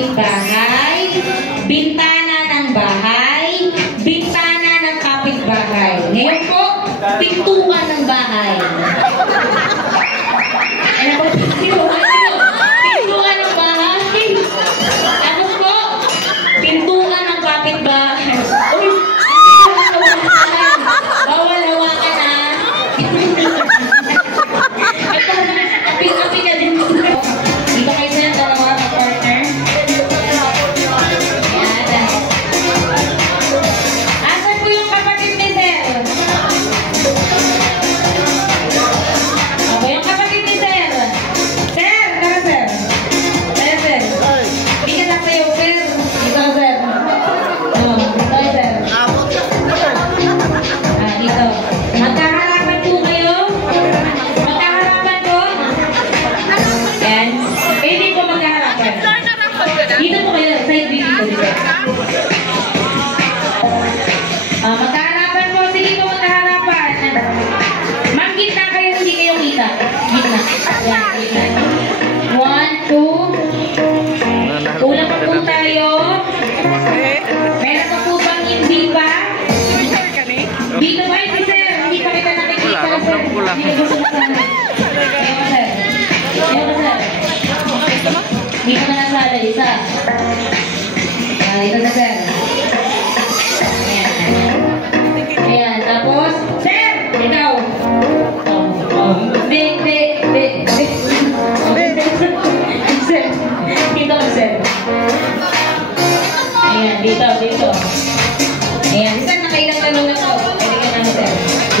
kapitbahay, bintana ng bahay, bintana ng kapitbahay. Ngayon po, pintuan ng bahay. Ano po? Pintuan ng bahay. Tapos po, pintuan ng kapitbahay. Uy! Bawal hawakan na. Api ka din. Dito kayo sila dalawa ng partner. Ayan. Asan po yung kapatid ni Sir? Okay, yung kapatid ni Sir. Sir, tara Sir. Tara Sir. Hindi ka lang sa'yo, Sir. Dito Sir. Dito Sir. Dito. Magkaharapan po kayo. Magkaharapan po. Yan. Hindi po magkaharapan. Dito po kayo. Side dito. Magkaharapan po. Sige po magkaharapan. Ma'am, gitna kayo. Hindi kayo kita. Gitna. Yan. Gitna. 1, 2. Ulang pa po tayo. Meron pa po bang hindi pa? Dito ba yung Sir? Hindi pa kita nakikita. Sir. Dito po sa Sir. Dito na lang sa isa. Dito na Sir. Ayan. Tapos, Sir! Ikaw! Sir. Dito ka Sir. Ayan. Dito. Ayan. Sir, nakailang tanong na to. Pwede ka naman Sir.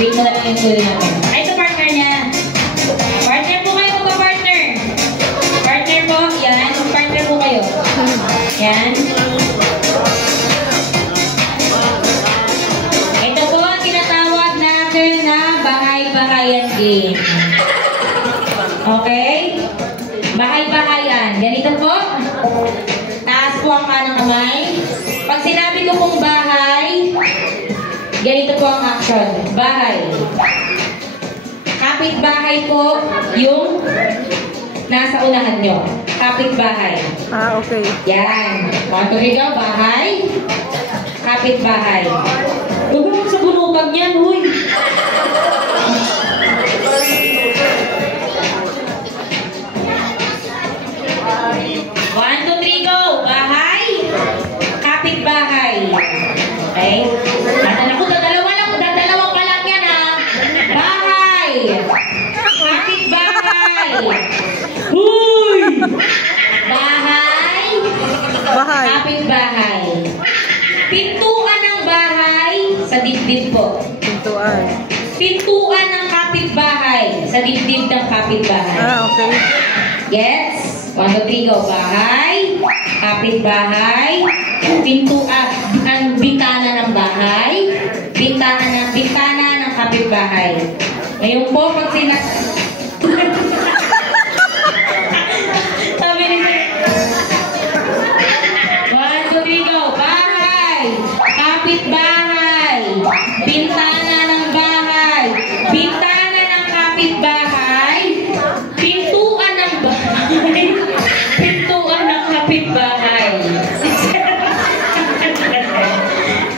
Wait mo na lang yung tuloy namin. Ay, ito partner niya. Partner po kayo magpa-partner. Partner po. Yan. Partner po kayo. Yan. Ito po ang tinatawag natin na bahay-bahayan game. Okay? Bahay-bahayan. Ganito po. Taas po ang kanang kamay. Pag sinabi ko pong bahay, ganito po ang action. Bahay. Kapitbahay po yung nasa unahan nyo. Kapitbahay. Okay. Yan. Maturigaw, bahay. Kapitbahay. Huwag mo sa bunupag niyan, huy. One, two, three, go. Bahay. Kapitbahay. Okay? Alam ko, dadalawa pa lang yan, ha? Bahay. Kapitbahay. Huy! Bahay. Kapitbahay. Pintuan ng bahay sa dibdib po. Pintuan. Pintuan ng kapitbahay sa dibdib ng kapitbahay. Okay. Yes? 1, 2, 3, go. Bahay. Kapitbahay. Pintuan. Ang bintana ng bahay. Bintana ng kapitbahay. Ngayon po, pag sabi ni Sir. 1, 2, 3, go. Bahay. Kapitbahay. Bintana ng bahay. Bintana ng kapitbahay. Pintuan ng bahay. Pintuan ng kapitbahay.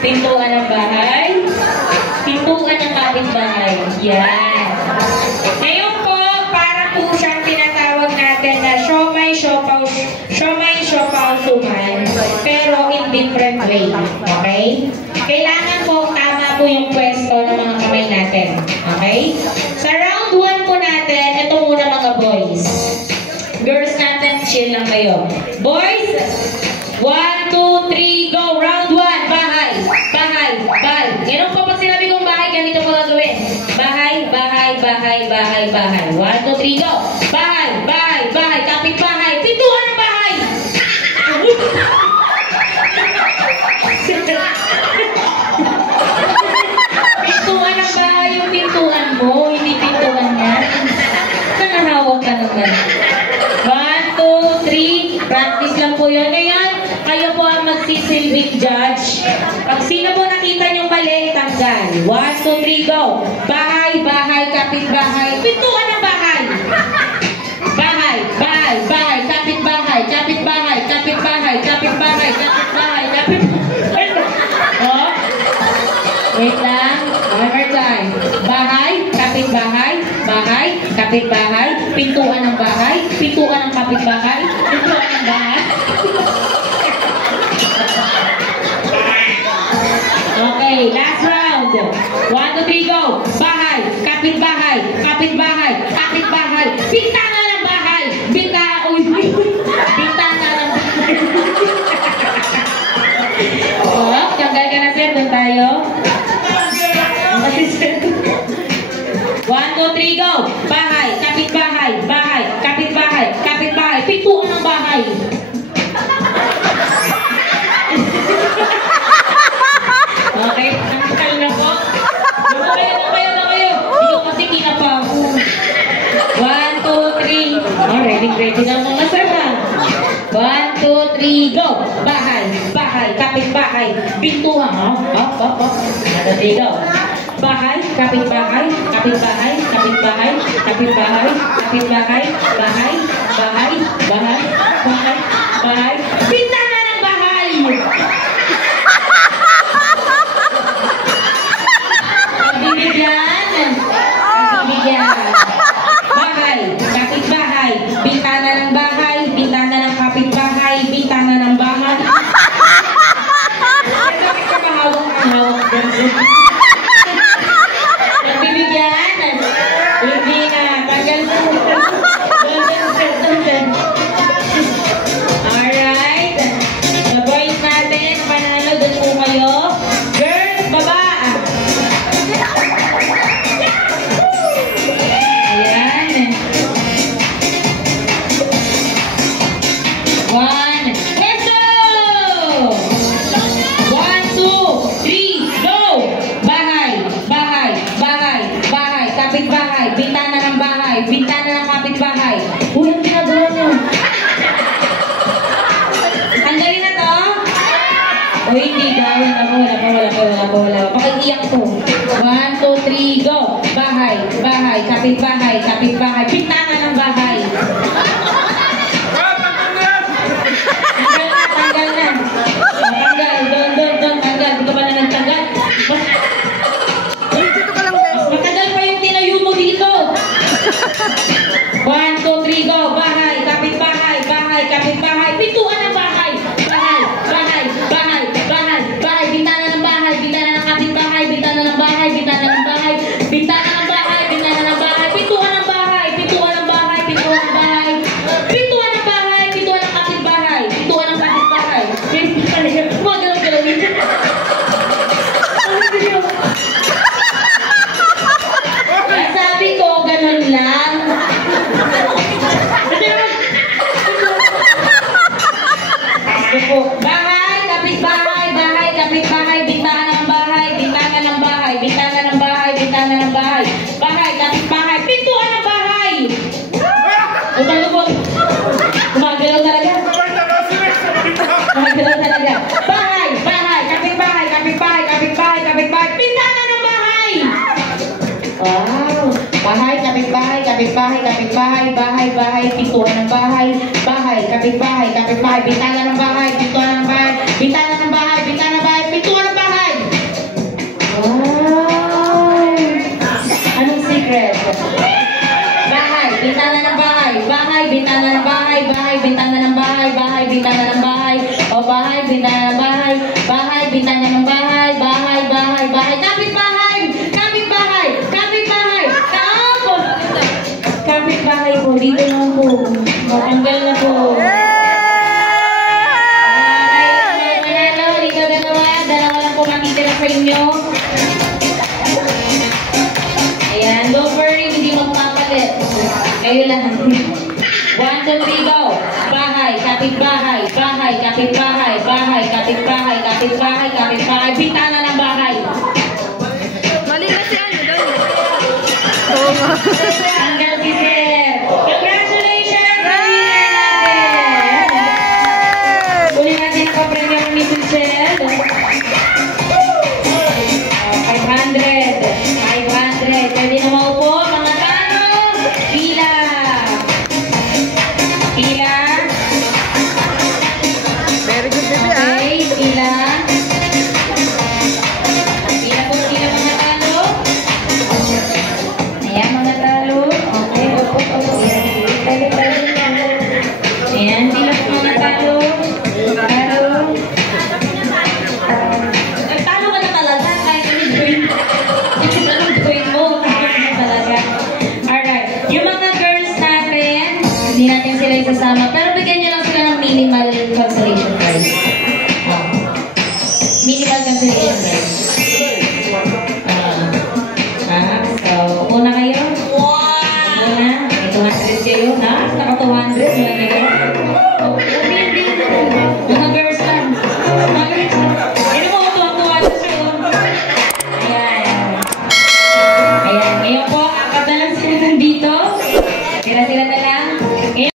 Pintuan ng bahay. Pintuan ng kapitbahay. Yan. Ngayon po, para po siyang tinatawag natin na siomay, siopaw, suman, pero in different way. Okay? Kailangan po tama po yung pwesto ng mga kamay natin. Okay? Sa round 1 po natin, ito muna mga boys. Girls natin, chill lang kayo. Boys, 1, 2, 3, go. Round 1, bahay. Bahay, bahay. Ganun po pag sinabi kong bahay, ganito po gagawin. Bahay, bahay, bahay, bahay, bahay. 1, 2, 3, go. Bahay, bahay, bahay, kapitbahay. Pintuan ng bahay. Pintuan ng bahay yung pintuan mo, hindi pintuan niya. Nakahawak ka naman. 1, 2, 3. Practice lang po yun. Ngayon, kayo po ang magsisilbing judge. Pag sino po nakita niyong mali, tanggal. 1, 2, 3, go. Bahay, bahay, kapitbahay. Pintuan ng bahay. Bahay, bahay, bahay, kapitbahay, kapitbahay, kapitbahay, kapitbahay, pintuan ng bahay, pintuan ng kapitbahay, pintuan ng bahay. Okay, last round. 1, 2, 3, go. Bahay, kapitbahay, kapitbahay, kapitbahay, bintana ng bahay, bintana ng bahay. Oh, tanggal ka na sir, doon tayo. One, two, three, go! Bahay, kapitbahay, bahay, kapitbahay, kapitbahay, pintuan ng bahay. Okay, nakakal na po. Doon kayo. Hindi ko kasi kinapa ako. 1, 2, 3. Oh, ready na mga sir ha. 1, 2, 3, go! Bahay, bahay, kapitbahay, pintuan. Three, go! Bahay, kapitbahay, kapitbahay, kapitbahay, kapitbahay, kapitbahay, bahay, bahay, bahay, bahay, bahay, bintana ng bahay! Pagbibigyan! Bahay, kapitbahay, bintana ng bahay, bintana ng kapitbahay, bintana ng bahay. Bakit ka mahawak-hawak dyan? Pagbibigyan! Hindi na, tanggal po. Alright. The boys natin, panalo doon po kayo. Girls, baba! Ayan. 1, let's go! 1, 2, 3, go! Bahay, bahay, bahay, bahay, kapitbahay, bintana ng bahay, bintana ng kapitbahay. Uy, ang ginagawa niyo. Tanggalin na to? Uy, hindi ba? Wala pa. Pakiiyak to. 1, 2, 3, go! Bahay, bahay, kapitbahay, kapitbahay, bintana ng bahay. Tanggal na. Tanggal, doon, tanggal. Dito ba na nagtanggal? Mas matagal pa yung tinayo mo dito. 1, 2, 3, go! Bahay, kapitbahay, bahay, kapitbahay, pintuan ng bahay. Bahay, bahay, bahay, bahay, bahay, bintana ng bahay, bintana ng kapitbahay, bintana ng bahay, bintana ng bahay, bintana ng bahay, bintana ng bahay, pintuan ng bahay, pintuan ng bahay, pintuan ng bahay, pintuan ng bahay, pintuan ng kapitbahay, pintuan ng kapitbahay. Mga galaw-galawin. Sabi ko, ganun lang. Bahay, kapitbahay, bahay, kapitbahay, bintana ng bahay, bintana ng bahay, bintana ng bahay, bintana ng bahay, bahay, kapitbahay, pintuan ng bahay. Ano po? Gumagalaw talaga. Gumagalaw talaga. Bahay, bahay, kapitbahay, kapitbahay, kapitbahay, kapitbahay, bintana ng bahay. Wow! Bahay, kapitbahay, kapitbahay, kapitbahay, bahay, bahay, pintuan ng bahay, bahay, kapitbahay, kapitbahay, bintana ng bahay, pintuan ng bahay, bintana ng bahay, bintana ng bahay, pintuan ng bahay. Wow! Anong secret? Bahay, bintana ng bahay, bahay, bintana ng bahay, bahay, bintana ng bahay, bahay, bintana ng bahay, o bahay, bintana ng bahay, bahay, bintana ng bahay, bahay, bahay, bahay, kapitbahay, kapitbahay, kapitbahay, kapitbahay po, dito naman po. Matanggal na po. Dalawa lang po makitira sa inyo. Ayan, don't worry, hindi magpapalit. Kayo lang. 1, 2, 3, go! Bahay, kapitbahay, bahay, kapitbahay, bahay, kapitbahay, kapitbahay, kapitbahay, bintana ng bahay. Mali na si ano daw. Tanggal si Sir. Congratulations! Uli natin ang kapremyo ni Michelle. 500. 500. Pwede na maupo, mga tano. Pila. Pila. Very good, baby, Okay, pila. sila isasama. Pero bigyan niyo lang sila ng minimal consolation prize.